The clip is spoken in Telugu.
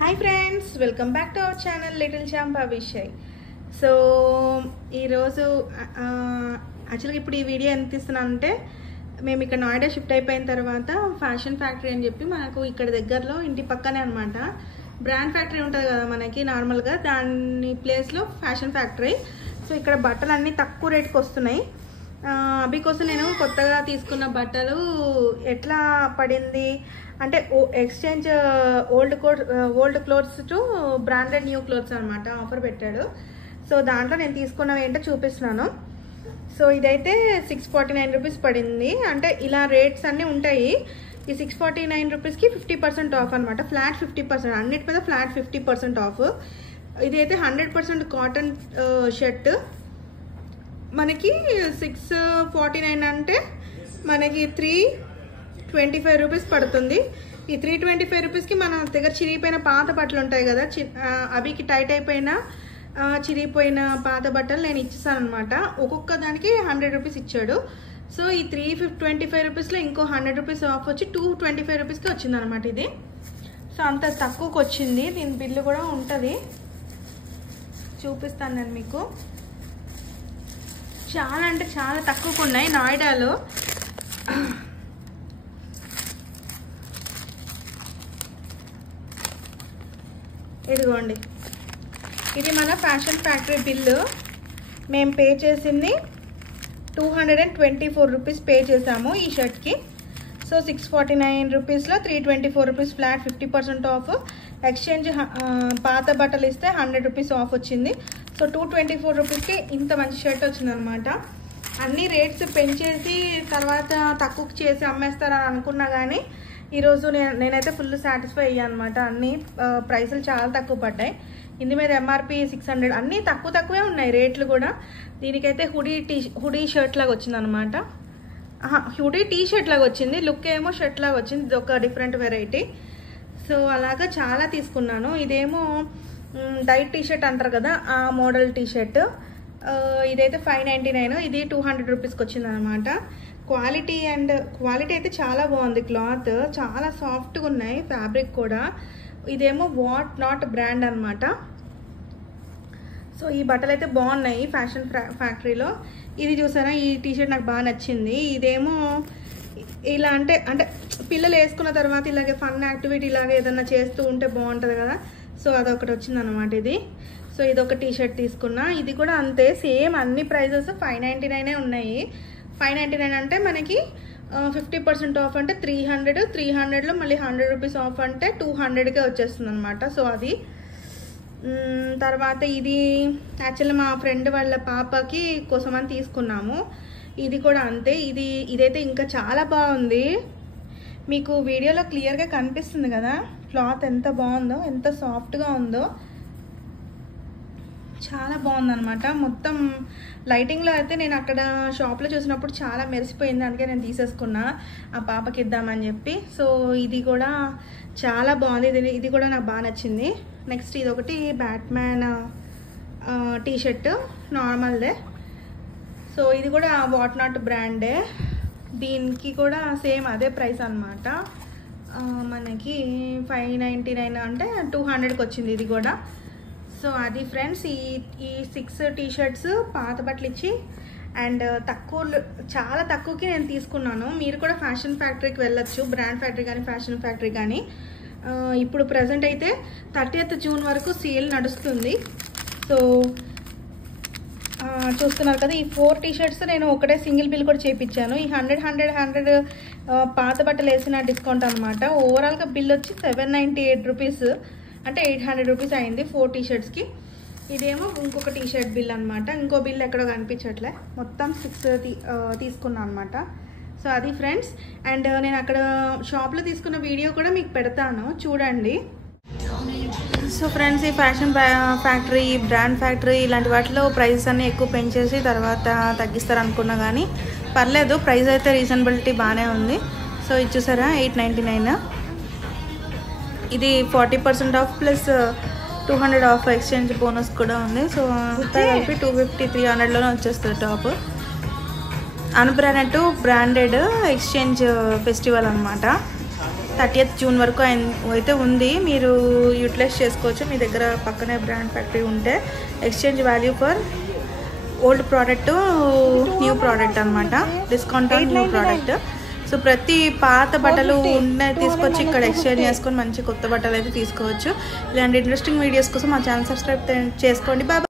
Hi friends, welcome back to our channel Little Champa Vishay. So ee roju actually ఇప్పుడు ఈ వీడియో ఎంత తీస్తున్నానంటే మేము ఇక్కడ నోయిడా షిఫ్ట్ అయిపోయిన తర్వాత ఫ్యాషన్ ఫ్యాక్టరీ అని చెప్పి మనకు ఇక్కడ దగ్గరలో ఇంటి పక్కనే అన్నమాట బ్రాండ్ ఫ్యాక్టరీ ఉంటుంది కదా మనకి నార్మల్ గా దాని ప్లేస్ లో ఫ్యాషన్ ఫ్యాక్టరీ. సో ఇక్కడ బట్టలు అన్ని తక్కువ రేట్కి వస్తున్నాయి. అభి కోసం నేను కొత్తగా తీసుకున్న బట్టలు ఎట్లా పడింది అంటే exchange old clothes to branded new clothes అనమాట ఆఫర్ పెట్టాడు. సో దాంట్లో నేను తీసుకున్నవి ఏంటో చూపిస్తున్నాను. సో ఇదైతే 649 రూపీస్ పడింది. అంటే ఇలా రేట్స్ అన్నీ ఉంటాయి. ఈ 649 రూపీస్కి 50% ఆఫ్ అనమాట. ఫ్లాట్ 50%, అన్నిటి మీద ఫ్లాట్ 50% ఆఫ్. ఇదైతే 100% కాటన్ షర్ట్ మనకి 649 అంటే మనకి 325 రూపీస్ పడుతుంది. ఈ 325 రూపీస్కి మన దగ్గర చిరిగిపోయిన పాత బట్టలు ఉంటాయి కదా, అవికి టైట్ అయిపోయిన చిరిగిపోయిన పాత బట్టలు నేను ఇచ్చేసాను అనమాట. ఒక్కొక్క దానికి 100 రూపీస్ ఇచ్చాడు. సో ఈ 325 రూపీస్లో ఇంకో 100 రూపీస్ ఆఫ్ వచ్చి 225 రూపీస్కి వచ్చింది అనమాట ఇది. సో అంత తక్కువకి వచ్చింది. దీని బిల్లు కూడా ఉంటుంది, చూపిస్తాను నేను మీకు. చాలా అంటే చాలా తక్కువకు ఉన్నాయి నోయిడాలో. ఇదిగోండి, ఇది మన ఫ్యాషన్ ఫ్యాక్టరీ బిల్లు. మేము పే చేసింది 224 రూపీస్ పే చేసాము ఈ షర్ట్కి. సో 649 రూపీస్లో 324 రూపీస్ ఫ్లాట్ 50% ఆఫ్. ఎక్స్చేంజ్ పాత బట్టలు ఇస్తే 100 రూపీస్ ఆఫ్ వచ్చింది. సో 224 రూపీస్కి ఇంత మంచి షర్ట్ వచ్చిందనమాట. అన్ని రేట్స్ పెంచేసి తర్వాత తక్కువకి చేసి అమ్మేస్తారని అనుకున్నా కానీ ఈరోజు నేనైతే ఫుల్ సాటిస్ఫై అయ్యాను అనమాట. అన్ని ప్రైసులు చాలా తక్కువ పడ్డాయి. ఇందు మీద ఎంఆర్పి 600, అన్నీ తక్కువే ఉన్నాయి రేట్లు కూడా. దీనికైతే హుడీ షర్ట్ లాగా వచ్చిందనమాట. హుడీ టీ షర్ట్ లాగా వచ్చింది, లుక్ ఏమో షర్ట్ లాగా వచ్చింది. ఇది ఒక డిఫరెంట్ వెరైటీ. సో అలాగా చాలా తీసుకున్నాను. ఇదేమో డైట్ టీ షర్ట్ అంటారు కదా, ఆ మోడల్ టీ షర్ట్. ఇదైతే 599, ఇది 200 రూపీస్కి వచ్చింది అనమాట. క్వాలిటీ అయితే చాలా బాగుంది. క్లాత్ చాలా సాఫ్ట్గా ఉన్నాయి, ఫ్యాబ్రిక్ కూడా. ఇదేమో వాట్ నాట్ బ్రాండ్ అనమాట. సో ఈ బట్టలు అయితే బాగున్నాయి ఫ్యాషన్ ఫ్యాక్టరీలో. ఇది చూసారా, ఈ టీషర్ట్ నాకు బాగా నచ్చింది. ఇదేమో ఇలా అంటే పిల్లలు వేసుకున్న తర్వాత ఇలాగే ఫన్ యాక్టివిటీ ఇలాగే ఏదన్నా చేస్తూ ఉంటే బాగుంటుంది కదా. సో అదొకటి వచ్చిందనమాట ఇది. సో ఇదొక టీషర్ట్ తీసుకున్నా. ఇది కూడా అంతే, సేమ్ అన్ని ప్రైజెస్ 599 ఉన్నాయి. 599 అంటే మనకి 50% ఆఫ్ అంటే 300లో మళ్ళీ 100 రూపీస్ ఆఫ్ అంటే 200కే వచ్చేస్తుంది అనమాట. సో అది తర్వాత ఇది యాక్చువల్లీ మా ఫ్రెండ్ వాళ్ళ పాపకి కోసమని తీసుకున్నాము. ఇది కూడా అంతే. ఇదైతే ఇంకా చాలా బాగుంది. మీకు వీడియోలో క్లియర్గా కనిపిస్తుంది కదా క్లాత్ ఎంత బాగుందో, ఎంత సాఫ్ట్గా ఉందో. చాలా బాగుందనమాట. మొత్తం లైటింగ్లో అయితే నేను అక్కడ షాప్లో చూసినప్పుడు చాలా మెరిసిపోయింది, అందుకే నేను తీసేసుకున్నా ఆ పాపకి ఇద్దామని చెప్పి. సో ఇది కూడా చాలా బాగుంది. ఇది కూడా నాకు బాగా నచ్చింది. నెక్స్ట్ ఇది ఒకటి బ్యాట్మ్యాన్ టీషర్ట్ నార్మల్దే. సో ఇది కూడా వాట్ నాట్ బ్రాండే. దీనికి కూడా సేమ్ అదే ప్రైస్ అనమాట. మనకి 599 అంటే 200కి వచ్చింది ఇది కూడా. సో అది ఫ్రెండ్స్, ఈ 6 టీషర్ట్స్ పాత బట్టలు ఇచ్చి అండ్ చాలా తక్కువకి నేను తీసుకున్నాను. మీరు కూడా ఫ్యాషన్ ఫ్యాక్టరీకి వెళ్ళొచ్చు, బ్రాండ్ ఫ్యాక్టరీ కానీ ఫ్యాషన్ ఫ్యాక్టరీ కానీ. ఇప్పుడు ప్రజెంట్ అయితే 30th జూన్ వరకు సేల్ నడుస్తుంది. సో చూస్తున్నారు కదా, ఈ 4 టీషర్ట్స్ నేను ఒకటే సింగిల్ బిల్ కూడా చేయించాను. ఈ 100 పాత బట్టలు వేసిన డిస్కౌంట్ అనమాట. ఓవరాల్గా బిల్ వచ్చి 798 రూపీస్, అంటే 800 రూపీస్ అయింది 4 టీషర్ట్స్కి. ఇదేమో ఇంకొక టీషర్ట్ బిల్ అనమాట. ఇంకో బిల్ ఎక్కడో కనిపించట్లే. మొత్తం 6 తీసుకున్నాను అనమాట. సో అది ఫ్రెండ్స్. అండ్ నేను అక్కడ షాప్లో తీసుకున్న వీడియో కూడా మీకు పెడతాను, చూడండి. సో ఫ్రెండ్స్, ఈ ఫ్యాషన్ ఫ్యాక్టరీ, బ్రాండ్ ఫ్యాక్టరీ ఇలాంటి వాటిలో ప్రైస్ అన్నీ ఎక్కువ పెంచేసి తర్వాత తగ్గిస్తారు అనుకున్నా కానీ పర్లేదు, ప్రైస్ అయితే రీజనబిలిటీ బాగానే ఉంది. సో ఇది చూసారా 899. ఇది 40% of plus 200 of exchange bonus కూడా ఉంది. సో కలిపి 250, 300లోనే వచ్చేస్తుంది top. Unbranded to branded exchange festival అనమాట. 30th జూన్ వరకు అయితే ఉంది. మీరు యూటిలైజ్ చేసుకోవచ్చు మీ దగ్గర పక్కనే బ్రాండ్ ఫ్యాక్టరీ ఉంటే. Exchange value for old product new product అనమాట, discount on new product. So ప్రతి పాత బట్టలు ఉన్నాయి తీసుకొచ్చి ఇక్కడ ఎక్స్చేంజ్ చేసుకొని మంచి కొత్త బట్టలు అయితే తీసుకోవచ్చు. ఇలాంటి ఇంట్రెస్టింగ్ వీడియోస్ కోసం మా ఛానల్ సబ్స్క్రైబ్ చేసుకోండి. బాయ్.